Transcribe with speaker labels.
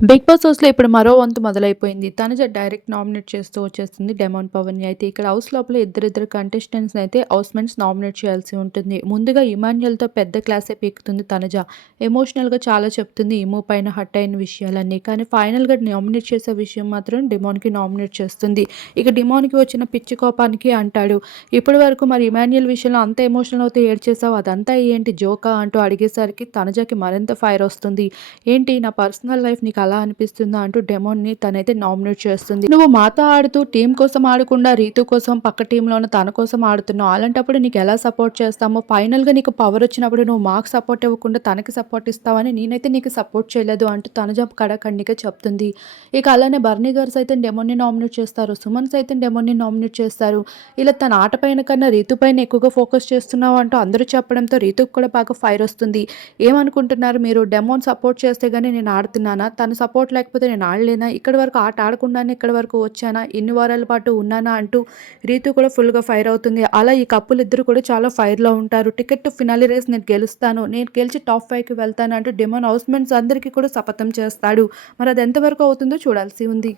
Speaker 1: Big boss హౌస్లో ఇప్పుడు మరో వంతు మొదలైపోయింది. తనుజ డైరెక్ట్ నామినేట్ చేస్తూ వచ్చేస్తుంది డెమాన్ పవన్ అయితే ఇక్కడ హౌస్ లోపల ఇద్దరిద్దరు కంటెస్టెంట్స్ని అయితే హౌస్ మెంట్స్ నామినేట్ చేయాల్సి ఉంటుంది. ముందుగా ఇమాన్యుయల్తో పెద్ద క్లాసే పీకుతుంది తనుజ. ఎమోషనల్గా చాలా చెప్తుంది. ఇమో పైన హట్ అయిన విషయాలన్నీ. కానీ ఫైనల్గా నామినేట్ చేసే విషయం మాత్రం డిమాన్కి నామినేట్ చేస్తుంది. ఇక డిమాన్కి వచ్చిన పిచ్చి కోపానికి అంటాడు. ఇప్పటి వరకు మరి ఇమాన్యుయల్ విషయంలో అంత ఎమోషనల్ అవుతే ఏడ్చేసావు అదంతా ఏంటి? జోకా? అంటూ అడిగేసరికి తనుజకి మరింత ఫైర్ వస్తుంది. ఏంటి? నా పర్సనల్ లైఫ్ నీకు అలా అనిపిస్తుందా అంటూ డెమోన్ని తనైతే నామినేట్ చేస్తుంది. నువ్వు మాతో ఆడుతూ టీం కోసం ఆడకుండా రీతు కోసం పక్క టీంలోనూ తన కోసం ఆడుతున్నావు. అలాంటప్పుడు నీకు ఎలా సపోర్ట్ చేస్తామో ఫైనల్గా నీకు పవర్ వచ్చినప్పుడు నువ్వు మాకు సపోర్ట్ ఇవ్వకుండా తనకి సపోర్ట్ ఇస్తావని నేనైతే నీకు సపోర్ట్ చేయలేదు అంటూ తనుజ కడకండిగా చెప్తుంది. ఇక అలానే బర్నీ గారు సైతం డెమోన్ని నామినేట్ చేస్తారు. సుమన్ సైతం డెమోన్ని నామినేట్ చేస్తారు. ఇలా తన ఆట పైన కన్నా రీతు పైన ఎక్కువగా ఫోకస్ చేస్తున్నావు అంటూ అందరూ చెప్పడంతో రీతుకు కూడా బాగా ఫైర్ వస్తుంది. ఏమనుకుంటున్నారు మీరు? డెమోన్ సపోర్ట్ చేస్తే కానీ నేను ఆడుతున్నానా? తను సపోర్ట్ లేకపోతే నేను ఆడలేనా? ఇక్కడి వరకు ఆట ఆడకుండానే ఇక్కడి వరకు వచ్చానా? ఇన్ని వారాల పాటు ఉన్నానా? అంటూ రీతు కూడా ఫుల్గా ఫైర్ అవుతుంది. అలా ఈ కప్పులు ఇద్దరు కూడా చాలా ఫైర్లో ఉంటారు. టికెట్ టు ఫినాలి రేస్ నేను గెలుస్తాను. నేను గెలిచి టాప్ ఫైవ్కి వెళ్తాను అంటూ డెమోన్ హౌస్మెంట్స్ అందరికీ కూడా శపథం చేస్తాడు. మరి అది ఎంతవరకు అవుతుందో చూడాల్సి ఉంది.